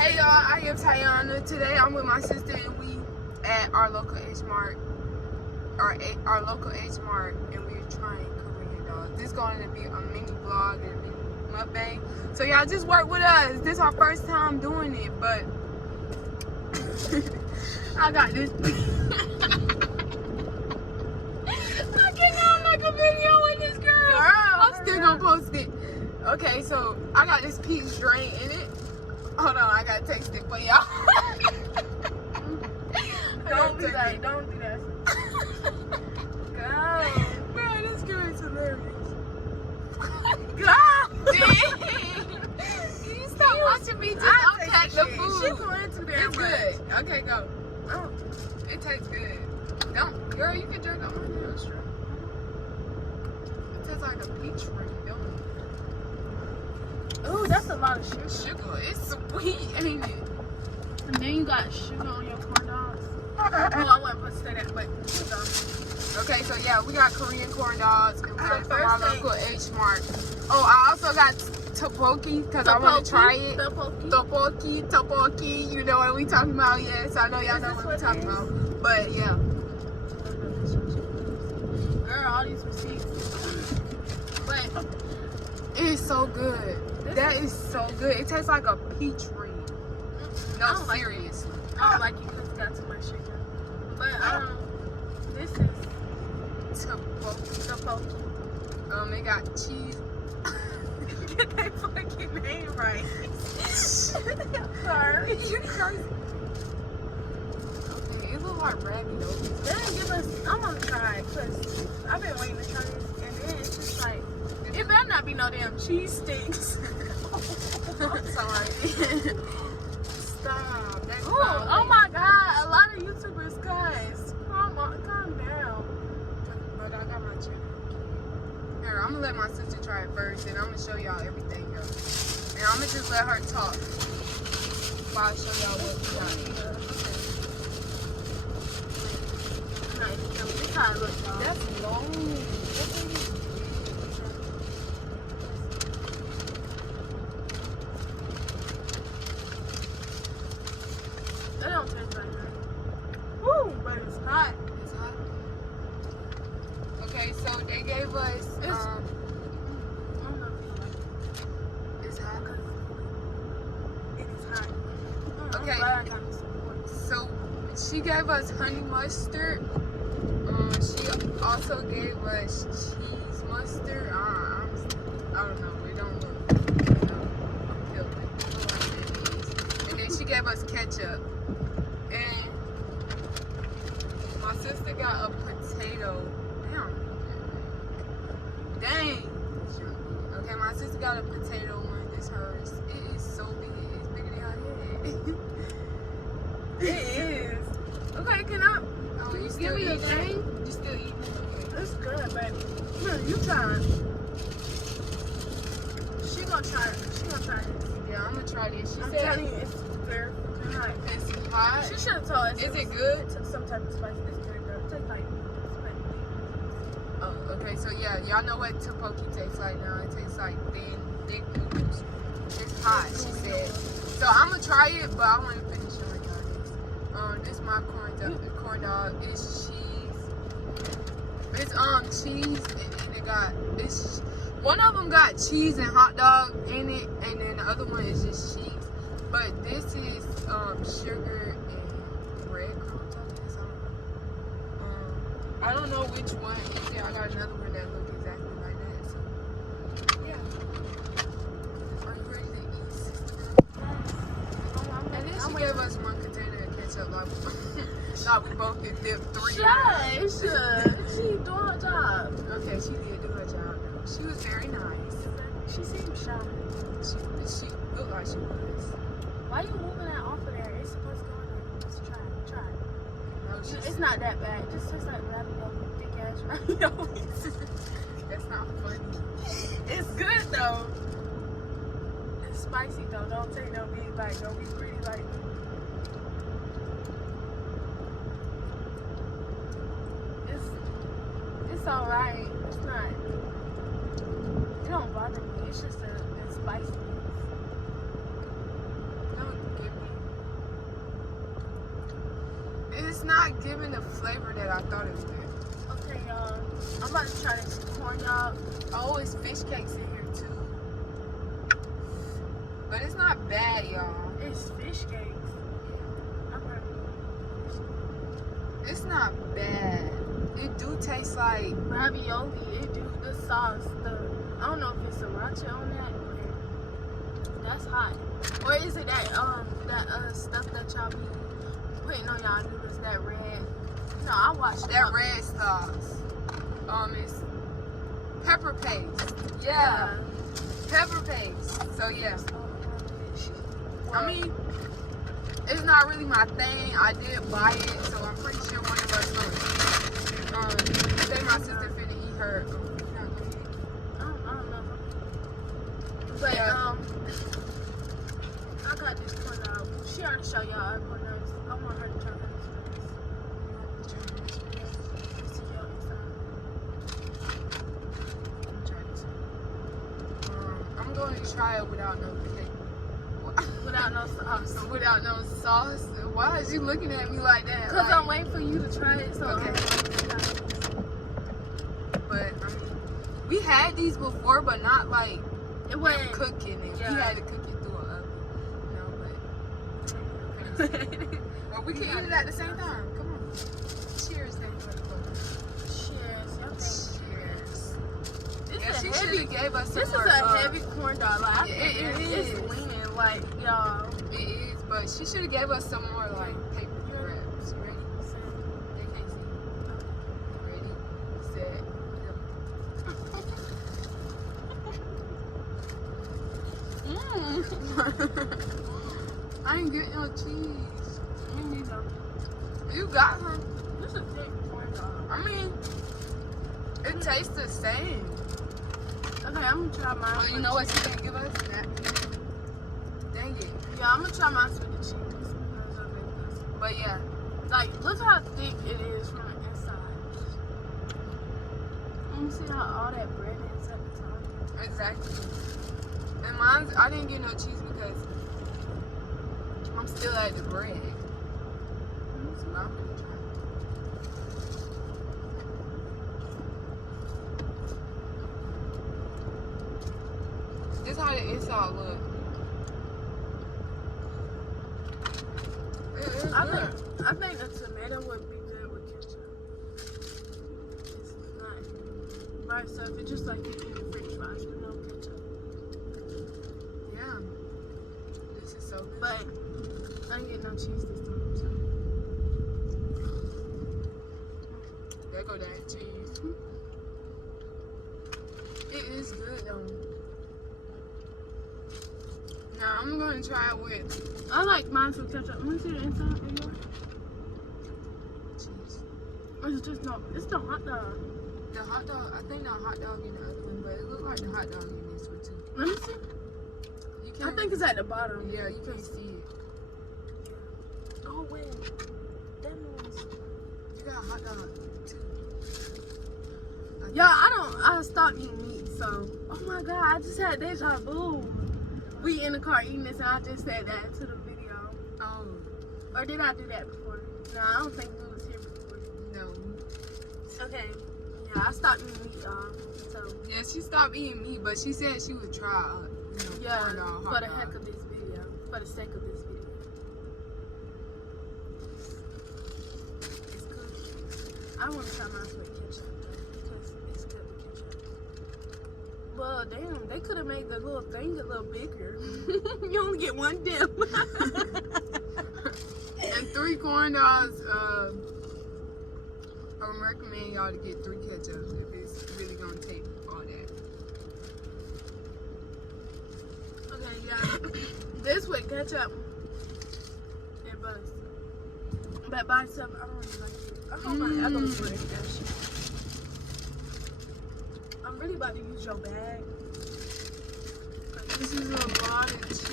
Hey y'all, I am Tayana. Today I'm with my sister and we at our local H Mart, our local H Mart, and we're trying Korean dogs. This is going to be a mini vlog and a mini mukbang. So y'all just work with us. This is our first time doing it, but I got this. I cannot make a video with this girl. I'm still gonna post it. Okay, so I got this peach drain in it. Hold on, I gotta text it for y'all. Don't do that. Don't do that. Go. Bro, this girl is hilarious. Go. Dang. Can you stop watching me just unpack the food? She's going too damn It's much. good. Okay, go. Oh. It tastes good. Don't, girl, you can drink on my nail strip. It tastes like a peach ring, don't it? Ooh, that's a lot of sugar. Sugar, it's sweet, ain't it? And then you got sugar on your corn dogs. Oh, I wasn't supposed to say that, but hold on. Okay, so yeah, we got Korean corn dogs and we got from our first local H Mart. Oh, I also got tteokbokki because I want to try it. Tteokbokki, you know what we talking about? Yes, I know y'all know what we talking about. But yeah. Girl, all these receipts. But it's so good. That is so good. It tastes like a peach ring. No, seriously. I don't like it because it got too much sugar. But this is tteokbokki. It got cheese. Get that fucking name right. Sorry. You're crazy. Okay, it looks like raggedy though. They didn't give us. I'm gonna try it because I've been waiting to try this, and then it's just like it better not be no damn cheese sticks. I'm sorry. Stop. That's Oh my god, a lot of YouTubers cuss. Calm down. But I got my chicken. Here, I'm gonna let my sister try it first, and I'm gonna show y'all everything else. And I'm gonna just let her talk while I show y'all what we got. This how it looks, y'all. That's long. That don't taste like that. Woo, but it's hot. It's hot. Okay, so they gave us. I don't know if you like it. It's hot. It is hot. Okay. I'm glad I got this support. So she gave us honey mustard. She also gave us cheese mustard. I don't know. It don't look. I'm feeling it. And then she gave us ketchup. And my sister got a potato. Dang. Okay, my sister got a potato one. This hers. It is so big. It's bigger than her head. It is. Okay, can I? Oh, you Give me the thing. You still eating it? Okay. It's good, baby. Here, you try it. She gonna try it. She gonna try it. Yeah, I'm gonna try this. She I'm said telling you, it's very fucking hot. it's hot. She should have told us. Is it good? Some type of spice. It's very good. It tastes like spicy. Oh, okay. So yeah, y'all know what tteokbokki tastes like now. It tastes like thin, thick noodles. It's hot, she said. So I'm gonna try it, but I want to finish showing y'all this. This is my corn dog. It's cheese. It's cheese, and then it got one of them got cheese and hot dog in it, and then the other one is just cheese. But this is sugar and breadcrumbs, I guess. I don't know which one is it. I got another one that looks exactly like that. So yeah. Are you ready to eat, sister? And then she gave us one container of ketchup. Like we both did dip 3. Shush. She doing her job. Okay, she did do her job though. She was very nice. She seems shy. She looked like she was. Why you moving that off of there? It's supposed to go in there. Just try it. Try it. No, It's not that bad. It just tastes like ravioli. Thick ass ravioli. That's not funny. It's good though. It's spicy though. Don't take no big bite. Don't be pretty like. It's alright. It's not. It don't bother me. It's just the spiciness. Don't give It's not giving the flavor that I thought it would. Okay, y'all. I'm about to try this corn dog. Oh, it's fish cakes in here too. But it's not bad, y'all. It's fish cakes. I'm probably It's not bad. It do taste like ravioli. It do the sauce. I don't know if it's sriracha on that. That's hot. Or is it that stuff that y'all be putting on y'all noodles? That red. No, I watched that red sauce. It's pepper paste. Yeah. Pepper paste. So yeah. I mean, it's not really my thing. I did buy it, so I'm pretty sure one of us gonna say my sister finna eat her. I don't know. But yeah. I got this corn dog. She already showed y'all her corn dogs. I want her to try hers first. I'm going to try it without no cake. Without no sauce. Without no sauce. Why is you looking at me like that? Because like, I'm waiting for you to try it. So okay. But I mean, we had these before, but not like it wasn't cooking it. Yeah. We had to cook it through an oven. Or we can eat it at the same time. Come on. Cheers, then. Cheers. Cheers. This She should have gave us some This more, is a heavy corn dog. Like, it's leaning, like, y'all. It is, but she should have gave us some more like paper wraps. You ready? They can't see. Ready, set, go. I ain't getting no cheese. Me neither. You got some. This is a thick corn dog. I mean, it tastes the same. Okay, I'm gonna try mine. Oh, you know what she can't give us? That. Dang it. Yeah, I'm gonna try mine with the cheese. But yeah. Like, look how thick it is from the inside. Let me see how all that bread is at the top. Exactly. And mine's, I didn't get no cheese because I'm still at the bread. So I'm gonna try. This is how the inside look. I think the tomato would be good with ketchup. It's not by itself. It's just like eating French fries with no ketchup. Yeah. This is so good. But I didn't get no cheese this time. So. There go that cheese. It is good though. Now I'm gonna try it with. I like mine with ketchup. Let me see the inside of yours. Cheese. It's just no. It's the hot dog. The hot dog. I think the hot dog in the other one, but it looks like the hot dog in this one too. Let me see. You I can't. think it's at the bottom. Yeah, you can't see it. Oh wait, that means. You got a hot dog too. I stopped eating meat, so. Oh my god, I just had deja vu. We in the car eating this, and I just said that to the video. Oh. Or did I do that before? No, I don't think we was here before. No. Okay. Yeah, I stopped eating meat, y'all. So. Yeah, she stopped eating meat, but she said she would try. Yeah, dog, for the heck of this video, for the sake of this video. It's good. I want to try mine with ketchup though, because it's good with ketchup. Well, damn, they could have made the little thing a little bigger. You only get one dip. And 3 corn dogs. I would recommend y'all to get 3 ketchups if it's really gonna take all that. Okay, yeah. This with ketchup and butter. But by itself, I don't really like it. I hope my elbows were that shit. I'm really about to use your bag. This is a lot of cheese.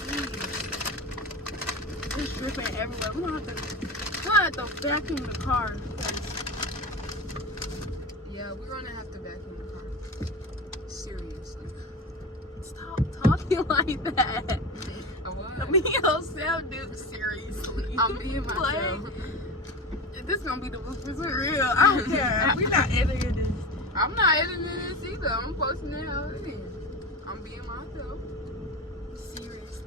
It's dripping everywhere. I'm gonna have to vacuum the car. Yeah, we're gonna have to vacuum the car. Seriously. Stop talking like that. I was. Me yourself, dude. Seriously. I'm being myself. This gonna be the bloopers for real. I don't care. We not editing this. I'm not editing this either. I'm posting it how it is. I'm being myself. Seriously.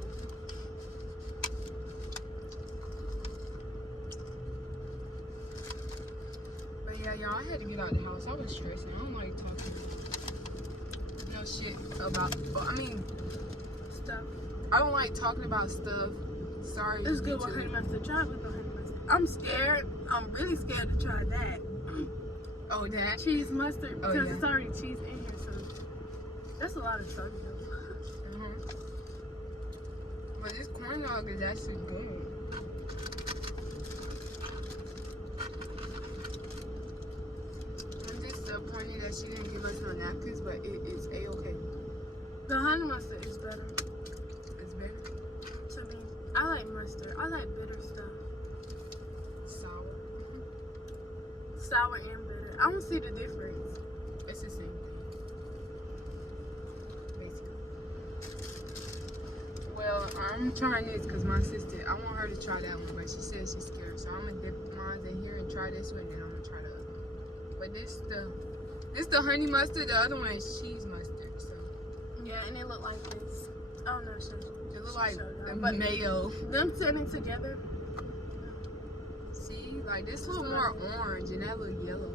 But yeah, y'all, I had to get out of the house. I was stressing. I don't like talking no shit about. I mean, Stuff. I don't like talking about stuff. Sorry. It's good with honey mustard. Try it with no honey mustard. I'm scared. I'm really scared to try that. Oh, that? Cheese mustard Oh, because yeah. it's already cheese in here, so that's a lot of sodium. But this corn dog is actually good. I'm just disappointed that she didn't give us no napkins, but it is a-okay. The honey mustard is better It's better. to me. I like mustard. I like bitter stuff. Sour. Sour and bitter. I don't see the difference. It's the same thing. Basically. Well, I'm trying this because my sister, I want her to try that one, but she says she's scared. So I'm going to dip mine in here and try this one, and then I'm going to try the other one. But this the honey mustard, the other one is cheese mustard. So Yeah, and it look like this. I don't know. it look like the but mayo. them sitting together. See, like this look more orange and that look yellow.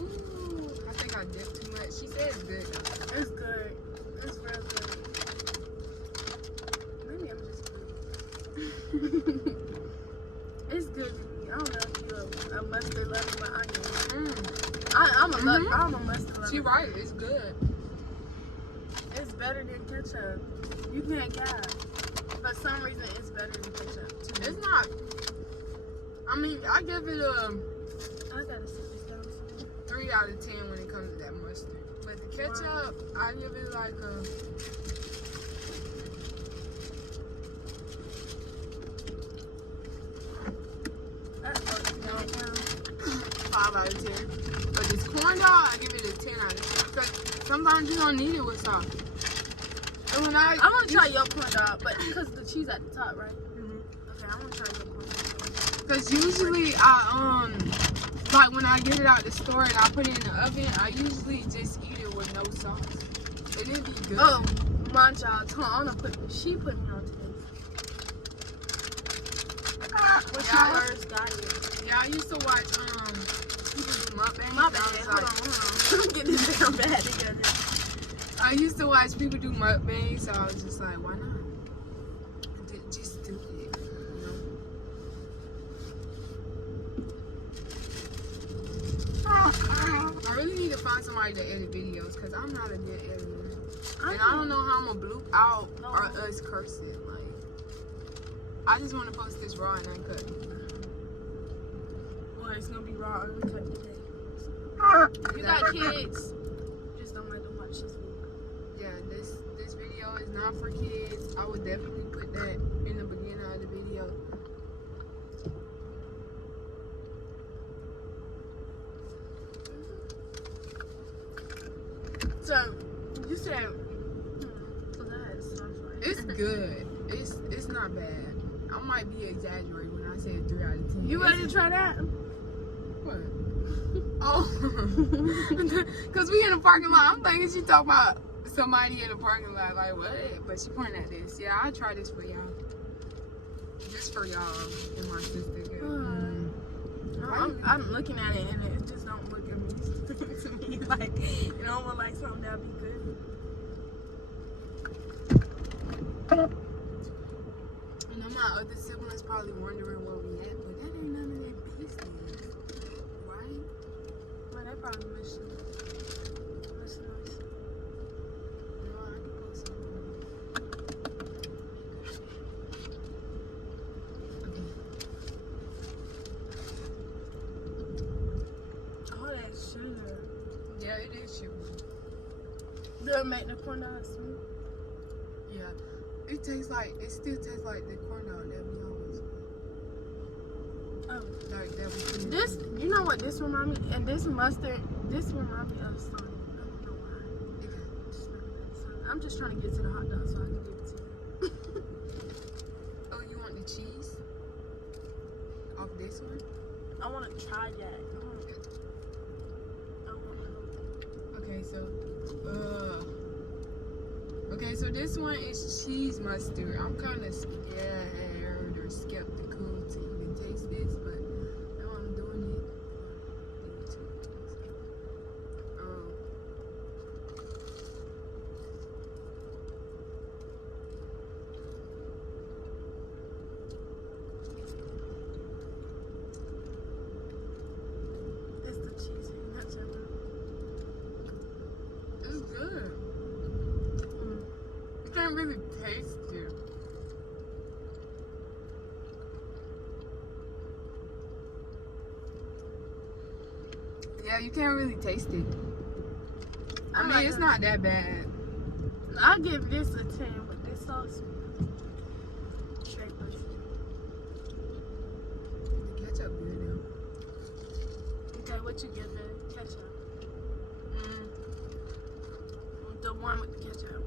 Ooh, I think I dipped too much. She said it's good though. It's good. It's real good. Maybe I'm just good. It's good to me. I don't know if you're a mustard lover, but I am. I'm a mustard lover. She right, it's good. It's better than ketchup. You can't cap. For some reason, it's better than ketchup. To me. It's not. I mean, I give it a I gotta sit this down. 3 out of 10 when it comes to that mustard. But the ketchup, I give it like a. That's what it's down. 5 out of 10. But this corn dog, I give it a 10 out of 10. Because sometimes you don't need it with sauce. And when I want to try your corn dog, but because the cheese at the top, right? Okay, I want to try your corn dog. Because usually I like when I get it out the store and I put it in the oven, I usually just eat it with no sauce. And it'd be good. Oh, my child, she put me on today. What's Yeah, yours? Got it. Yeah, I used to watch people do mukbang. My bad. Hold on. Let me get this damn bag together. I used to watch people do mukbang, so I was just like, why not? Just do it, you know? I really need to find somebody to edit videos because I'm not a good editor. And I don't know how I'm going to bloop out or us cursing. Like, I just want to post this raw and uncut. Well, it's going to be raw and uncut today. You got kids. Just don't let them watch this video. Yeah, this video is not for kids. I would definitely put that in the beginning of the video. So, you said, It's good. It's not bad. I might be exaggerating when I say 3 out of 10. you ready to try that? What? Oh, because we in the parking lot. I'm thinking she talking about somebody in the parking lot. Like, what? But she pointing at this. Yeah, I'll try this for y'all. Just for y'all and my sister. I'm looking at it and it just don't look amazing to me. Like, it don't look like something that'd be good. I know my other siblings probably wondering where we at, but that ain't none of their business. Right? Well, they probably miss you. Miss noise. No, I can post some. All that sugar. Yeah, it is sugar. They'll make the corn dog sweet. Yeah. It still tastes like the corn dog that we always make. Oh. Like that we put in This, you know what this remind me? And this mustard, this remind me of Sonic. I don't know why. I'm just trying to get to the hot dog so I can give it to you. Oh, you want I want to try that. Okay, so this one is cheese mustard. I'm kind of scared or skeptical to even taste this, but now I'm doing it. It's the cheese and ketchup. It's good. You can't really taste it. Yeah, you can't really taste it. I mean, it's not that bad. I'll give this a 10 with this sauce. Shapers. The ketchup good though. Okay, what you give it? Ketchup. The one with the ketchup.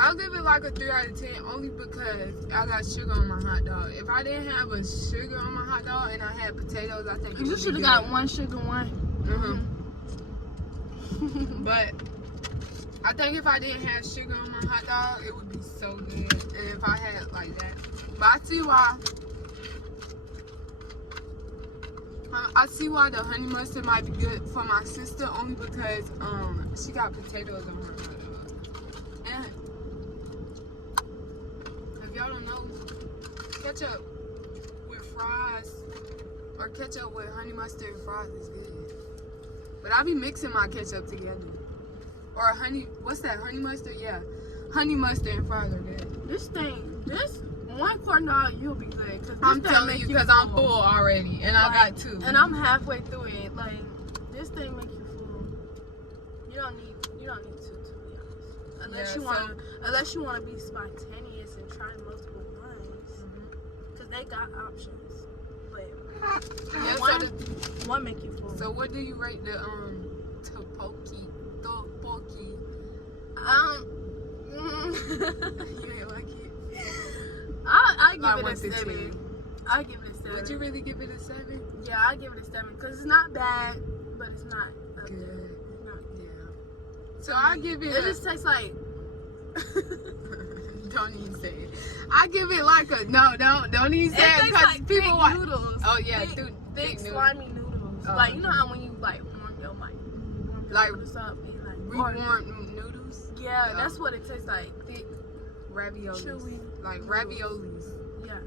I'll give it like a 3 out of 10 only because I got sugar on my hot dog. If I didn't have a sugar on my hot dog and I had potatoes, I think You should have got one sugar one. But I think if I didn't have sugar on my hot dog, it would be so good. And if I had it like that. But I see why the honey mustard might be good for my sister only because she got potatoes on her hot dog. And if y'all don't know, ketchup with fries or ketchup with honey mustard and fries is good. But I be mixing my ketchup together. Or what's that? Honey mustard? Yeah. Honey mustard and fries are good. This one corn dog, you'll be good. I'm telling you because I'm full already. And I got 2. And I'm halfway through it. Like, this thing make you full. You don't need 2, to be honest. Unless you want to be spontaneous and try multiple ones. Because they got options. But one make you full. So what do you rate the tteokbokki? You ain't like it? I give it a 7. I give it a 7. Would you really give it a 7? Yeah, I give it a 7 because it's not bad, but it's not good. It's not. Yeah. So I give it. It just tastes like. Don't even say it. I give it like a don't even say it because like people want noodles. Oh yeah, thick slimy noodles. Like you know how when you like warm your noodles up and like warm noodles. Yeah, that's what it tastes like. Thick raviolis. Chewy like noodles. raviolis. Yeah.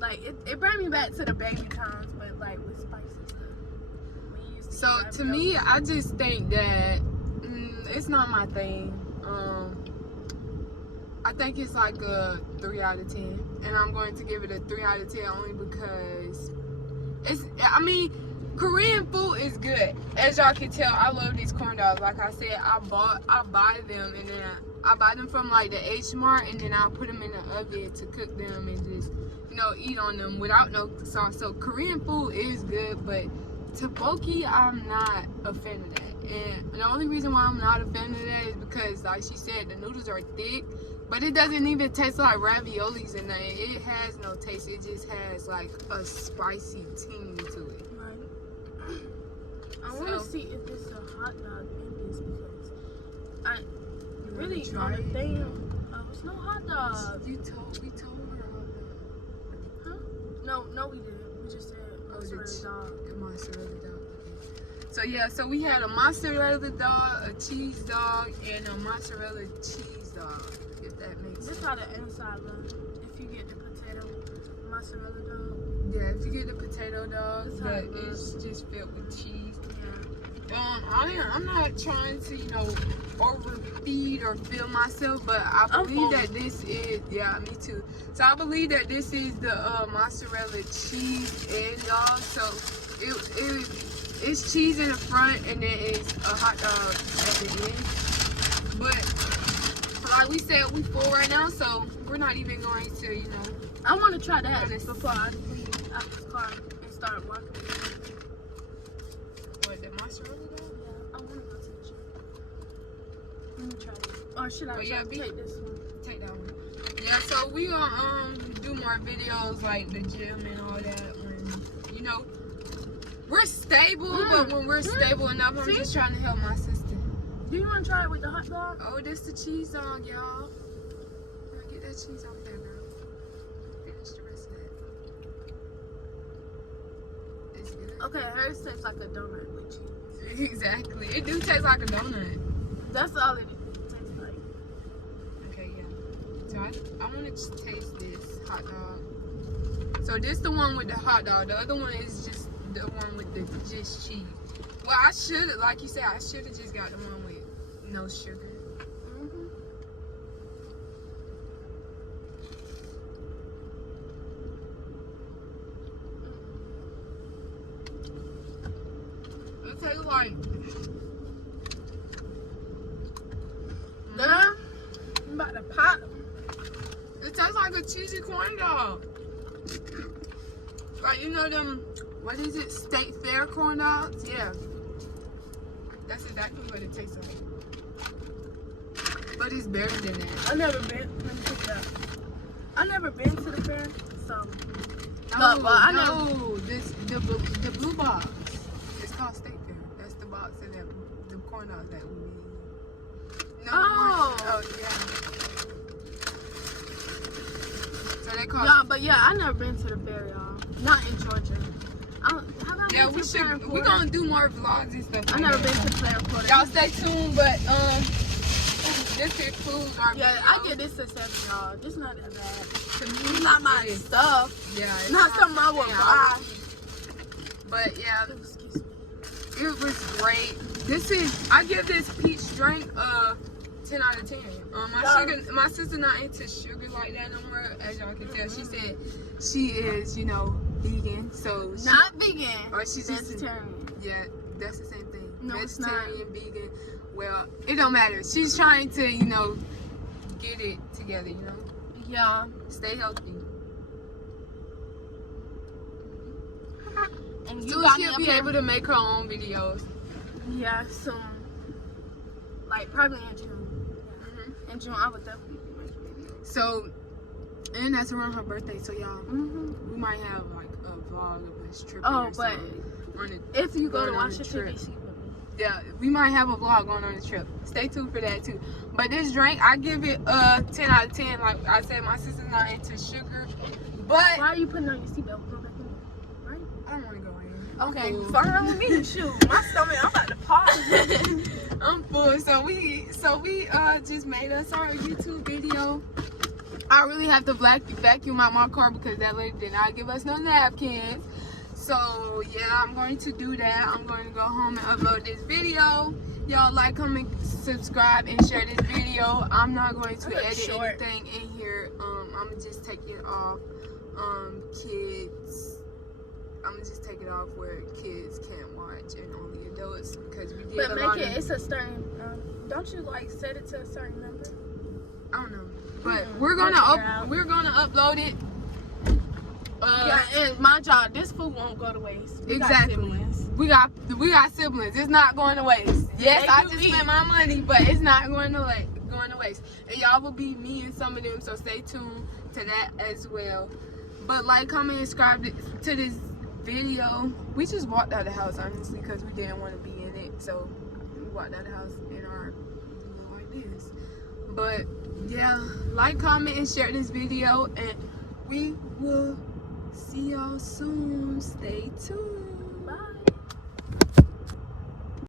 Like it brought me back to the baby times, but like with spicy stuff. When you used to eat To me, I just think that it's not my thing. I think it's like a 3 out of 10, and I'm going to give it a 3 out of 10 only because Korean food is good. As y'all can tell, I love these corn dogs. Like I said, I buy them and then I buy them from like the H Mart, and then I'll put them in the oven to cook them and just eat on them without no sauce. So Korean food is good, but tteokbokki, I'm not a fan of that. And the only reason why I'm not a fan of that is because, like she said, the noodles are thick, but it doesn't even taste like raviolis and nothing. It has no taste. It just has like a spicy ting to it. Right. I want to see if it's a hot dog in this because really on the thing. It's no hot dog. We told her all that. Huh? No, we didn't. We just said mozzarella dog. The mozzarella dog. So yeah, so we had a mozzarella dog, a cheese dog, and a mozzarella cheese dog. If that makes sense. This how the inside looks. If you get the potato mozzarella dog. Yeah, if you get the potato dog, but it's just filled with cheese. Yeah. I'm not trying to, overfeed or fill myself, but I believe that this is, me too. So I believe that this is the mozzarella cheese and dog. So it's cheese in the front and then it's a hot dog at the end. But like we said, we full right now, so we're not even going to, I want to try that before I leave out this car and start walking. What, the mozzarella dog? Yeah, I want to go to the gym. Let me try this. Or should I take this one? Take that one. Yeah, so we gonna do more videos like the gym and all that when, you know, we're stable, but when we're stable enough, I'm just trying to help my sister. Do you want to try it with the hot dog? Oh, this the cheese dog, y'all. Get that cheese over there, girl. Finish the rest of that. It's good. Okay, hers tastes like a donut with cheese. Exactly. It do taste like a donut. That's all it tastes like. Okay, yeah. So I want to taste this hot dog. So this the one with the hot dog. The other one is just the one with the just cheese. Well, I should, like you said, I should have just got the one with no sugar. It tastes like. Girl, I'm about to pop. It tastes like a cheesy corn dog. Like, you know them, what is it, State Fair corn dogs? Yeah. That's exactly what it tastes like. But it's better than that. I never been. Let me pick it up. I never been to the fair, so. No, I the blue box. It's called State Fair. That's the box of that, the corn dogs that we made. No, Oh. Yeah. So they call. Yeah, but yeah, I never been to the fair, y'all. Not in Georgia. Yeah, we should. We're gonna do more vlogs and stuff. I never been to Fair Quarter. Y'all stay tuned, but this includes our. Yeah, videos. I get this to 7, y'all. This not that bad. To me, It's not my it is. stuff. Yeah, it's Not something I would buy. But yeah, Excuse me. it was great. I give this peach drink 10 out of 10. My sister not into sugar like that no more, as y'all can tell. She said she is, you know, vegan, so she, Not vegan. or she's just vegetarian. yeah, that's the same thing. No, it's not. Vegetarian, vegan. Well, it don't matter. She's trying to, you know, get it together, you know. Yeah. Stay healthy. And you So got she'll me be up here. able to make her own videos. Yeah, soon. Like probably in June. In June, I would definitely be making videos. So, and that's around her birthday. So y'all, we might have like a vlog of this trip. Oh, or but something. if you go to going on a Washington trip. DC with me. Yeah, we might have a vlog going on the trip. Stay tuned for that too. But this drink, I give it 10 out of 10. Like I said, my sister's not into sugar, but Why are you putting on your seatbelt? Go back in. Right? I don't want to go in. Okay, Full. fine with me. Shoot, my stomach, I'm about to pause. I'm full. So we just made us our YouTube video. I really have to vacuum out my car because that lady did not give us no napkins. So yeah, I'm going to do that. I'm going to go home and upload this video. Y'all like, comment, subscribe, and share this video. I'm not going to edit anything in here. I'm gonna just take it off. Kids. I'm gonna just take it off where kids can't watch and only adults because we did But a make lot it, of, it's a certain, don't you like set it to a certain number? I don't know, but we're gonna upload it. Yeah, and my job, this food won't go to waste. Exactly. We got siblings. It's not going to waste. Yes, I just spent my money, but it's not going to waste. And y'all will be me and some of them, so stay tuned to that as well. But like, comment, and subscribe to this video. We just walked out of the house honestly because we didn't want to be in it, so we walked out of the house in our like this. But yeah, like, comment, and share this video, and we will see y'all soon. Stay tuned.